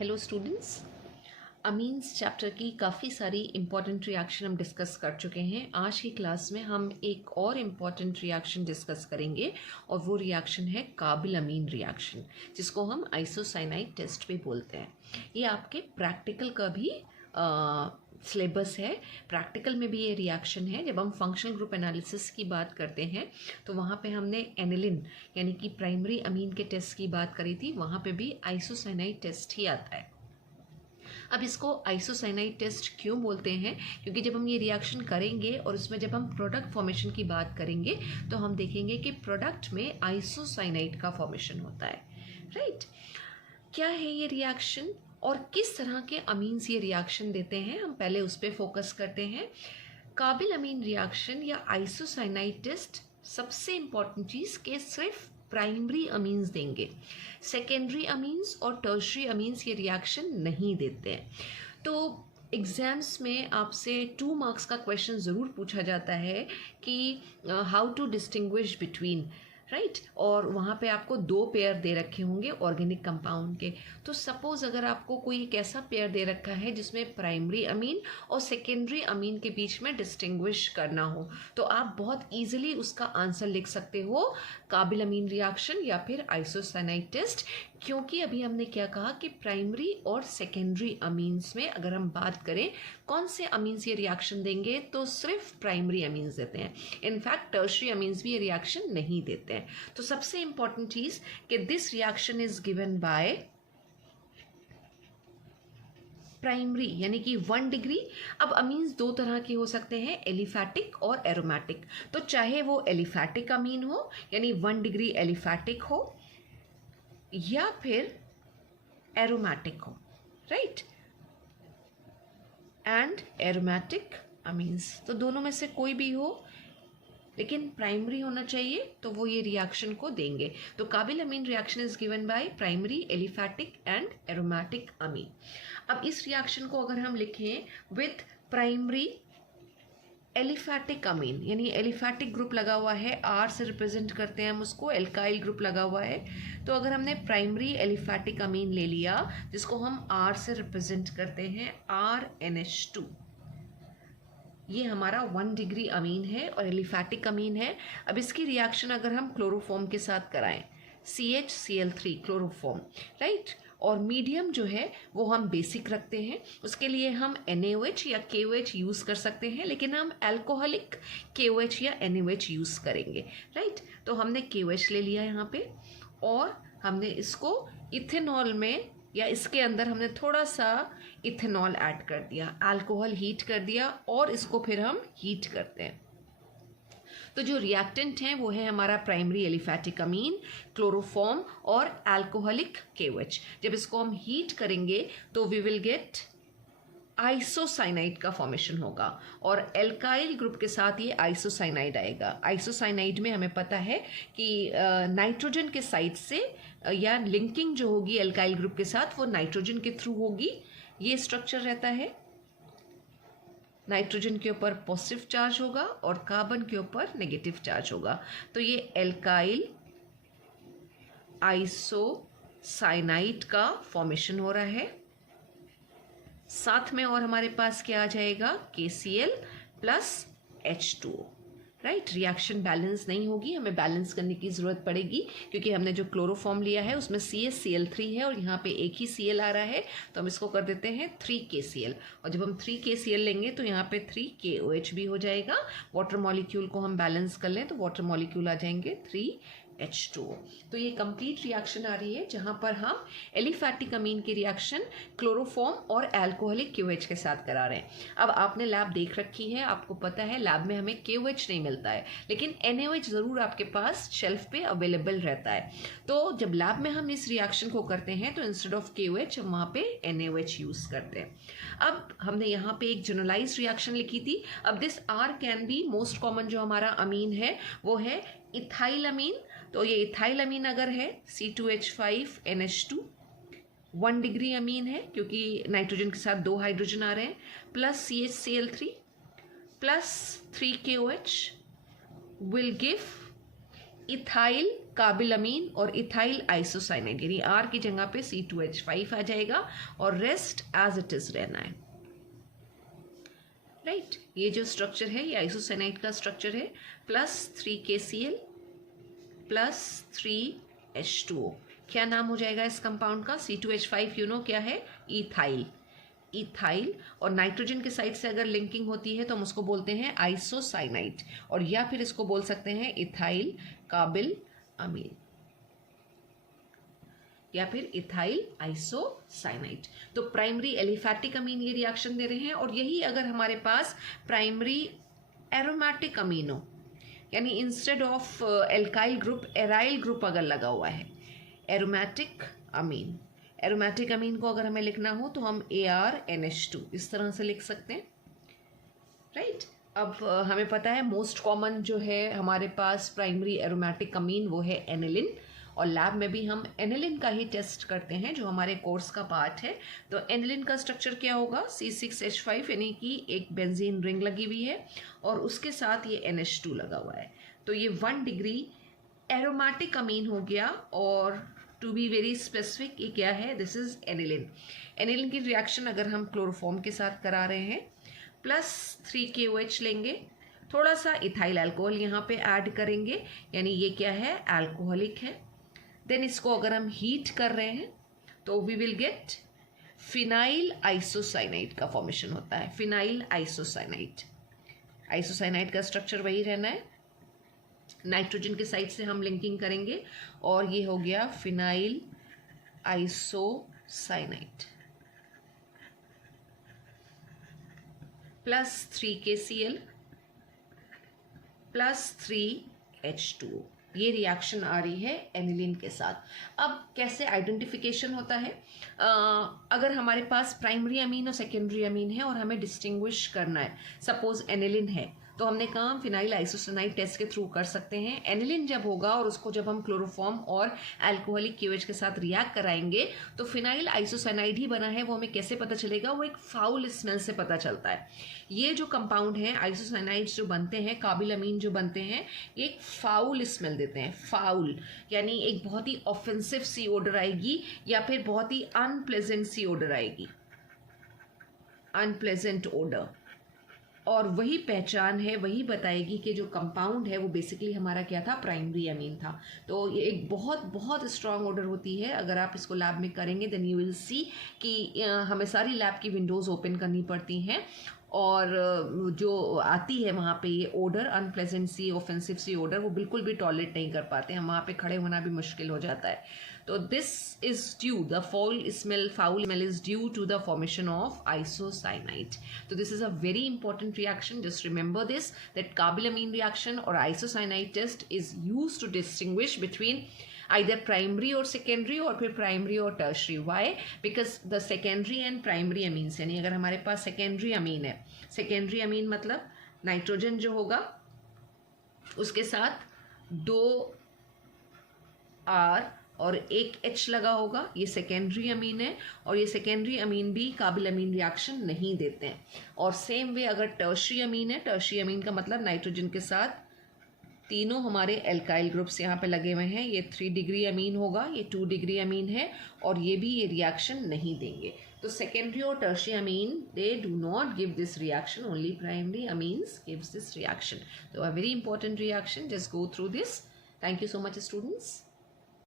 Hello students, amines chapter की काफ़ी सारी इम्पॉर्टेंट रिएक्शन हम डिस्कस कर चुके हैं। आज की क्लास में हम एक और इम्पॉर्टेंट रिएक्शन डिस्कस करेंगे और वो रिएक्शन है काबिल अमीन रिएक्शन, जिसको हम आइसोसाइनाइड टेस्ट भी बोलते हैं। ये आपके प्रैक्टिकल का भी सिलेबस है। प्रैक्टिकल में भी ये रिएक्शन है। जब हम फंक्शनल ग्रुप एनालिसिस की बात करते हैं तो वहाँ पे हमने एनिलिन यानी कि प्राइमरी अमीन के टेस्ट की बात करी थी। वहाँ पे भी आइसोसाइनाइड टेस्ट ही आता है। अब इसको आइसोसाइनाइड टेस्ट क्यों बोलते हैं? क्योंकि जब हम ये रिएक्शन करेंगे और उसमें जब हम प्रोडक्ट फॉर्मेशन की बात करेंगे तो हम देखेंगे कि प्रोडक्ट में आइसोसाइनाइड का फॉर्मेशन होता है। राइट, क्या है ये रिएक्शन और किस तरह के अमीन्स ये रिएक्शन देते हैं, हम पहले उस पर फोकस करते हैं। काबिल अमीन रिएक्शन या आइसोसाइनाइड टेस्ट सबसे इंपॉर्टेंट चीज़ के सिर्फ प्राइमरी अमीन्स देंगे। सेकेंडरी अमीन्स और टर्शरी अमीन्स ये रिएक्शन नहीं देते हैं। तो एग्ज़ाम्स में आपसे 2 मार्क्स का क्वेश्चन ज़रूर पूछा जाता है कि how to distinguish between, right, और वहाँ पे आपको 2 पेयर दे रखे होंगे ऑर्गेनिक कंपाउंड के। तो सपोज़ अगर आपको कोई एक ऐसा पेयर दे रखा है जिसमें प्राइमरी अमीन और सेकेंडरी अमीन के बीच में डिस्टिंग्विश करना हो, तो आप बहुत ईजिली उसका आंसर लिख सकते हो काबिल अमीन रिएक्शन या फिर आइसोसाइनाइड टेस्ट। क्योंकि अभी हमने क्या कहा कि प्राइमरी और सेकेंडरी अमीन्स में अगर हम बात करें कौन से अमीन्स ये रिएक्शन देंगे, तो सिर्फ प्राइमरी अमीन्स देते हैं। इनफैक्ट टर्शरी अमीन्स भी ये रिएक्शन नहीं देते हैं। तो सबसे इंपॉर्टेंट चीज कि this reaction is given by primary यानी कि 1 डिग्री। अब अमीन्स 2 तरह के हो सकते हैं, एलिफैटिक और एरोमेटिक। तो चाहे वो एलिफैटिक अमीन हो यानी 1 डिग्री एलिफैटिक हो या फिर एरोमेटिक हो, राइट, एंड एरोमेटिक अमीन्स, तो दोनों में से कोई भी हो लेकिन प्राइमरी होना चाहिए तो वो ये रिएक्शन को देंगे। तो carbylamine reaction is given by primary, aliphatic and aromatic amine. अब इस रिएक्शन को अगर हम लिखें विथ प्राइमरी एलिफैटिक अमीन, यानी एलिफैटिक ग्रुप लगा हुआ है, आर से रिप्रेजेंट करते हैं हम उसको, एल्काइल ग्रुप लगा हुआ है। तो अगर हमने प्राइमरी एलिफैटिक अमीन ले लिया जिसको हम आर से रिप्रेजेंट करते हैं, RNH2, ये हमारा 1 डिग्री अमीन है और एलिफैटिक अमीन है। अब इसकी रिएक्शन अगर हम क्लोरोफॉर्म के साथ कराएं, CHCl3 क्लोरोफॉर्म, राइट, और मीडियम जो है वो हम बेसिक रखते हैं, उसके लिए हम NaOH या KOH यूज़ कर सकते हैं, लेकिन हम अल्कोहलिक KOH या NaOH यूज़ करेंगे, राइट। तो हमने KOH ले लिया यहाँ पे और हमने इसको इथेनॉल में या इसके अंदर हमने थोड़ा सा इथेनॉल ऐड कर दिया, अल्कोहल हीट कर दिया और इसको फिर हम हीट करते हैं। तो जो रिएक्टेंट हैं वो है हमारा प्राइमरी एलिफैटिक अमीन, क्लोरोफॉर्म और अल्कोहलिक KOH। जब इसको हम हीट करेंगे तो वी विल गेट आइसोसाइनाइड का फॉर्मेशन होगा और एल्काइल ग्रुप के साथ ये आइसोसाइनाइड आएगा। आइसोसाइनाइड में हमें पता है कि नाइट्रोजन के साइड से या लिंकिंग जो होगी एल्काइल ग्रुप के साथ वो नाइट्रोजन के थ्रू होगी। ये स्ट्रक्चर रहता है, नाइट्रोजन के ऊपर पॉजिटिव चार्ज होगा और कार्बन के ऊपर नेगेटिव चार्ज होगा। तो ये एल्काइल आइसोसाइनाइड का फॉर्मेशन हो रहा है। साथ में और हमारे पास क्या आ जाएगा, KCl plus H2O, right. Reaction balance नहीं होगी, हमें बैलेंस करने की ज़रूरत पड़ेगी क्योंकि हमने जो क्लोरोफॉर्म लिया है उसमें CHCl3 है और यहाँ पे एक ही Cl आ रहा है, तो हम इसको कर देते हैं 3KCl। और जब हम 3KCl लेंगे तो यहाँ पे 3KOH भी हो जाएगा। वाटर मॉलिक्यूल को हम बैलेंस कर लें तो वाटर मॉलिक्यूल आ जाएंगे 3H2O। तो ये कंप्लीट रिएक्शन आ रही है जहाँ पर हम एलिफैटिक अमीन की रिएक्शन क्लोरोफॉर्म और अल्कोहलिक KOH के साथ करा रहे हैं। अब आपने लैब देख रखी है, आपको पता है लैब में हमें KOH नहीं मिलता है, लेकिन NaOH ज़रूर आपके पास शेल्फ पे अवेलेबल रहता है। तो जब लैब में हम इस रिएक्शन को करते हैं तो इंस्टेड ऑफ KOH हम वहाँ पे NaOH यूज़ करते हैं। अब हमने यहाँ पे एक जनरलाइज रिएक्शन लिखी थी। अब this R can be, most common जो हमारा अमीन है वो है इथाइल अमीन। तो ये इथाइल अमीन अगर है C2H5NH2, 1 डिग्री अमीन है क्योंकि नाइट्रोजन के साथ 2 हाइड्रोजन आ रहे हैं, plus CHCl3 plus 3KOH will give ethyl काबिल अमीन और इथाइल आइसोसाइनाइड, यानी आर की जगह पे C2H5 आ जाएगा और रेस्ट एज इट इज रहना है। राइट, ये जो स्ट्रक्चर है ये आइसोसाइनाइड का स्ट्रक्चर है, प्लस 3KCl प्लस 3H2O। क्या नाम हो जाएगा इस कंपाउंड का? C2H5 यू नो क्या है? इथाइल। इथाइल और नाइट्रोजन के साइड से अगर लिंकिंग होती है तो हम उसको बोलते हैं आइसोसाइनाइड, और या फिर इसको बोल सकते हैं इथाइल काबिल अमीन या फिर इथाइल आइसोसाइनाइड। तो प्राइमरी एलिफैटिक अमीन ये रिएक्शन दे रहे हैं, और यही अगर हमारे पास प्राइमरी एरोमेटिक अमीन हो, यानी instead of alkyl group aryl group अगर लगा हुआ है, एरोमेटिक अमीन, एरोमेटिक अमीन को अगर हमें लिखना हो तो हम ArNH2 इस तरह से लिख सकते हैं। राइट, अब हमें पता है मोस्ट कॉमन जो है हमारे पास प्राइमरी एरोमेटिक अमीन वो है एनिलिन, और लैब में भी हम एनिलिन का ही टेस्ट करते हैं जो हमारे कोर्स का पार्ट है। तो एनिलिन का स्ट्रक्चर क्या होगा? C6H5, यानी कि एक बेंजीन रिंग लगी हुई है और उसके साथ ये NH2 लगा हुआ है। तो ये 1 डिग्री एरोमेटिक अमीन हो गया, और टू बी वेरी स्पेसिफिक ये क्या है? This is aniline. एनिलिन की रिएक्शन अगर हम क्लोरोफॉर्म के साथ करा रहे हैं, प्लस 3KOH लेंगे, थोड़ा सा इथाइल अल्कोहल यहाँ पे ऐड करेंगे, यानी ये क्या है? अल्कोहलिक है। देन इसको अगर हम हीट कर रहे हैं तो we will get phenyl isocyanide का फॉर्मेशन होता है। फिनाइल आइसोसाइनाइड, आइसोसाइनाइड का स्ट्रक्चर वही रहना है, नाइट्रोजन के साइड से हम लिंकिंग करेंगे और ये हो गया phenyl isocyanide plus 3KCl plus 3H2O। ये रिएक्शन आ रही है एनिलीन के साथ। अब कैसे आइडेंटिफिकेशन होता है? अगर हमारे पास प्राइमरी अमीन और सेकेंडरी अमीन है और हमें डिस्टिंग्विश करना है, सपोज एनिलीन है तो हमने कहा हम फिनाइल आइसोसाइनाइड टेस्ट के थ्रू कर सकते हैं। एनिलीन जब होगा और उसको जब हम क्लोरोफॉर्म और अल्कोहलिक क्यूएच के साथ रिएक्ट कराएंगे तो फिनाइल आइसोसाइनाइड ही बना है। वो हमें कैसे पता चलेगा? वो एक फाउल स्मेल से पता चलता है। ये जो कंपाउंड है आइसोसाइनाइड्स जो बनते हैं, काबिल अमीन जो बनते हैं, ये एक फाउल स्मेल देते हैं। फाउल यानी एक बहुत ही ऑफेंसिव सी ओडर आएगी या फिर बहुत ही अनप्लेजेंट सी ओडर आएगी, अनप्लेजेंट ओडर। और वही पहचान है, वही बताएगी कि जो कंपाउंड है वो बेसिकली हमारा क्या था? प्राइमरी अमीन था। तो ये एक बहुत बहुत स्ट्रांग ऑर्डर होती है। अगर आप इसको लैब में करेंगे देन यू विल सी कि हमें सारी लैब की विंडोज़ ओपन करनी पड़ती हैं और जो आती है वहाँ पे ये ओडर, अनप्लेजेंट सी ऑफेंसिव सी ओडर, वो बिल्कुल भी टॉलरेट नहीं कर पाते हैं, वहाँ पे खड़े होना भी मुश्किल हो जाता है। तो this is due, the foul smell is due to the formation of isocyanide. तो this is a very important reaction, just remember this that carbylamine reaction और isocyanide test is used to distinguish between either primary or secondary और फिर primary और tertiary। why? because the secondary and primary amines, यानी अगर हमारे पास secondary अमीन है, secondary अमीन मतलब nitrogen जो होगा उसके साथ 2 R और 1 H लगा होगा, ये सेकेंडरी अमीन है। और ये सेकेंडरी अमीन भी काबिल अमीन रिएक्शन नहीं देते हैं। और सेम वे अगर टर्शियरी अमीन है, टर्शियरी अमीन का मतलब नाइट्रोजन के साथ तीनों हमारे एल्काइल ग्रुप्स यहाँ पे लगे हुए हैं, ये 3 डिग्री अमीन होगा, ये 2 डिग्री अमीन है, और ये भी ये रिएक्शन नहीं देंगे। तो सेकेंडरी और tertiary amine they do not give this reaction, only primary amines gives this reaction. तो a very important reaction, just go through this. Thank you so much students.